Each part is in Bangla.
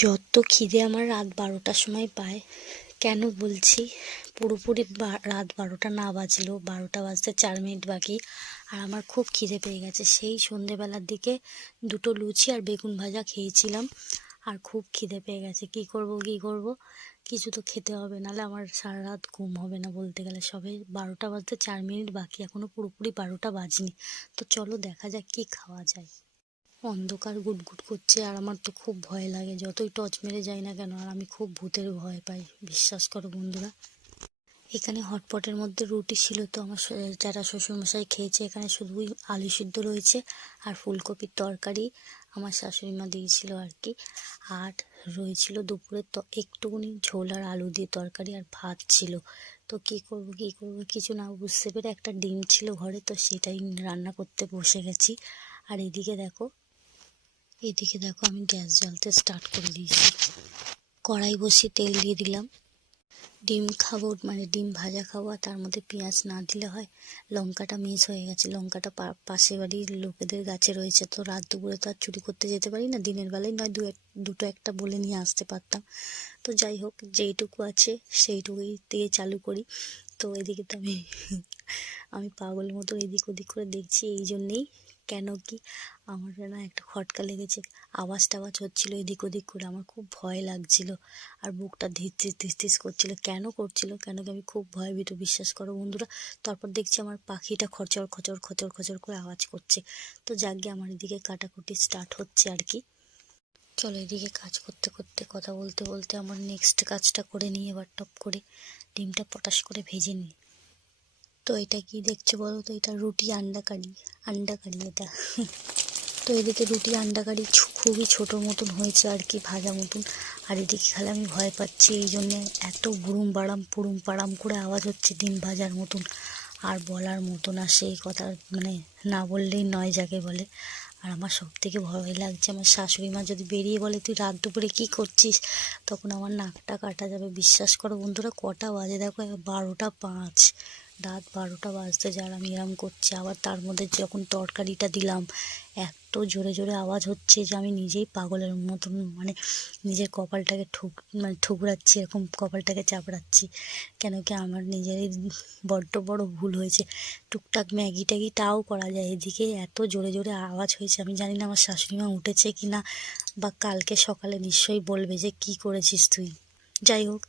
যত খিদে আমার রাত 12টার সময় পায়। কেন বলছি, পুরোপুরি রাত 12টা না বাজলেও 12টা বাজতে 4 মিনিট বাকি, আর আমার খুব খিদে পেয়ে গেছে। সেই সন্ধেবেলার দিকে দুটো লুচি আর বেগুন ভাজা খেয়েছিলাম, আর খুব খিদে পেয়ে গেছে। কি করব কিছু তো খেতে হবে, নাহলে আমার সারা রাত ঘুম হবে না। বলতে গেলে সবে 12টা বাজতে 4 মিনিট বাকি, এখনো পুরোপুরি 12টা বাজেনি। তো চলো দেখা যাক কি খাওয়া যায়। অন্ধকার গুটগুট করছে, আর আমার তো খুব ভয় লাগে যতই টর্চ মেরে যাই না কেন, আর আমি খুব ভূতের ভয় পাই, বিশ্বাস করো বন্ধুরা। এখানে হটপটের মধ্যে রুটি ছিল, তো আমার যারা শ্বশুরমশাই খেয়েছে, এখানে শুধুই আলু সিদ্ধ রয়েছে আর ফুলকপির তরকারি আমার শাশুড়ি মা দিয়েছিল আর কি। আর রয়েছিল দুপুরে তো একটুকুনি ঝোল আর আলু দিয়ে তরকারি, আর ভাত ছিল। তো কি করব কিছু না বুঝতে পেরে একটা ডিম ছিল ঘরে, তো সেটাই রান্না করতে বসে গেছি। আর এদিকে দেখো আমি গ্যাস জ্বালতে স্টার্ট করে দিয়েছি। কড়াই বসিয়ে তেল দিয়ে দিলাম। ডিম খাবো, মানে ডিম ভাজা খাবো, আর তার মধ্যে পেঁয়াজ না দিলে হয়। লঙ্কাটা মিস হয়ে গেছে, লঙ্কাটা পাশের বাড়ির লোকেদের গাছে রয়েছে, তো রাত দুপুরে তো আর চুরি করতে যেতে পারি না। দিনের বেলায় নয় দুটো একটা বলে নিয়ে আসতে পারতাম। তো যাই হোক, যেইটুকু আছে সেইটুকুই দিয়ে চালু করি। তো এদিকে তো আমি পাগলের মতো এদিক ওদিক করে দেখছি, এই জন্যেই কেন কি আমার না একটা খটকা লেগেছে। আওয়াজ টাওয়াজ হচ্ছিলো এদিক ওদিক করে, আমার খুব ভয় লাগছিল, আর বুকটা ধিস করছিল। কেন কি আমি খুব ভয়ভীত, বিশ্বাস করো বন্ধুরা। তারপর দেখছি আমার পাখিটা খচর খচর খচর খচর করে আওয়াজ করছে। তো যাকে আমার এদিকে কাটাকুটি স্টার্ট হচ্ছে আর কি। চলো, এদিকে কাজ করতে করতে কথা বলতে বলতে আমার নেক্সট কাজটা করে নিই এবার। টপ করে ডিমটা পটাশ করে ভেজে নিই। তো এটা কি দেখছো বলো তো? এটা রুটি আন্ডা কারি এটা। তো এদিকে রুটি আন্ডা কারি খুবই ছোটো মতন হয়েছে আর কি, ভাজা মতন। আর এদিকে খালে আমি ভয় পাচ্ছি, এই জন্যে এত পুরুম পাড়াম করে আওয়াজ হচ্ছে ডিম ভাজার মতন, আর বলার মতন। আর সেই কথা মানে না বললেই নয় যাকে বলে। আর আমার সব থেকে ভয় লাগছে, আমার শাশুড়ি মা যদি বেরিয়ে বলে তুই রাত দুপুরে কী করছিস, তখন আমার নাকটা কাটা যাবে। বিশ্বাস করো বন্ধুরা, কটা বাজে দেখো, 12টা 5, রাত 12টা বাজতে যার আমি এরম করছি। আবার তার মধ্যে যখন তরকারিটা দিলাম, এত জোরে জোরে আওয়াজ হচ্ছে যে আমি নিজেই পাগলের মতন, মানে নিজের কপালটাকে ঠুকরাচ্ছি, এরকম কপালটাকে চাপড়াচ্ছি। কেন কি আমার নিজেরই বড্ড বড় ভুল হয়েছে। টুকটাক ম্যাগি ট্যাগি তাও করা যায়, এদিকে এত জোরে জোরে আওয়াজ হয়েছে। আমি জানি না আমার শাশুড়ি মা উঠেছে কি না, বা কালকে সকালে নিশ্চয়ই বলবে যে কি করেছিস তুই। যাই হোক,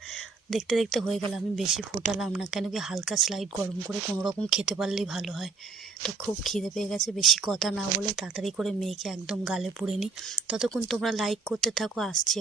দেখতে দেখতে হয়ে গেল। আমি বেশি ফোটালাম না, কেন কি হালকা স্লাইড গরম করে কোনো রকম খেতে পারলেই ভালো হয়। তো খুব খিদে পেয়ে গেছে, বেশি কথা না বলে তাড়াতাড়ি করে মেয়েকে একদম গালে পুড়ে নিই। ততক্ষণ তোমরা লাইক করতে থাকো, আসছি।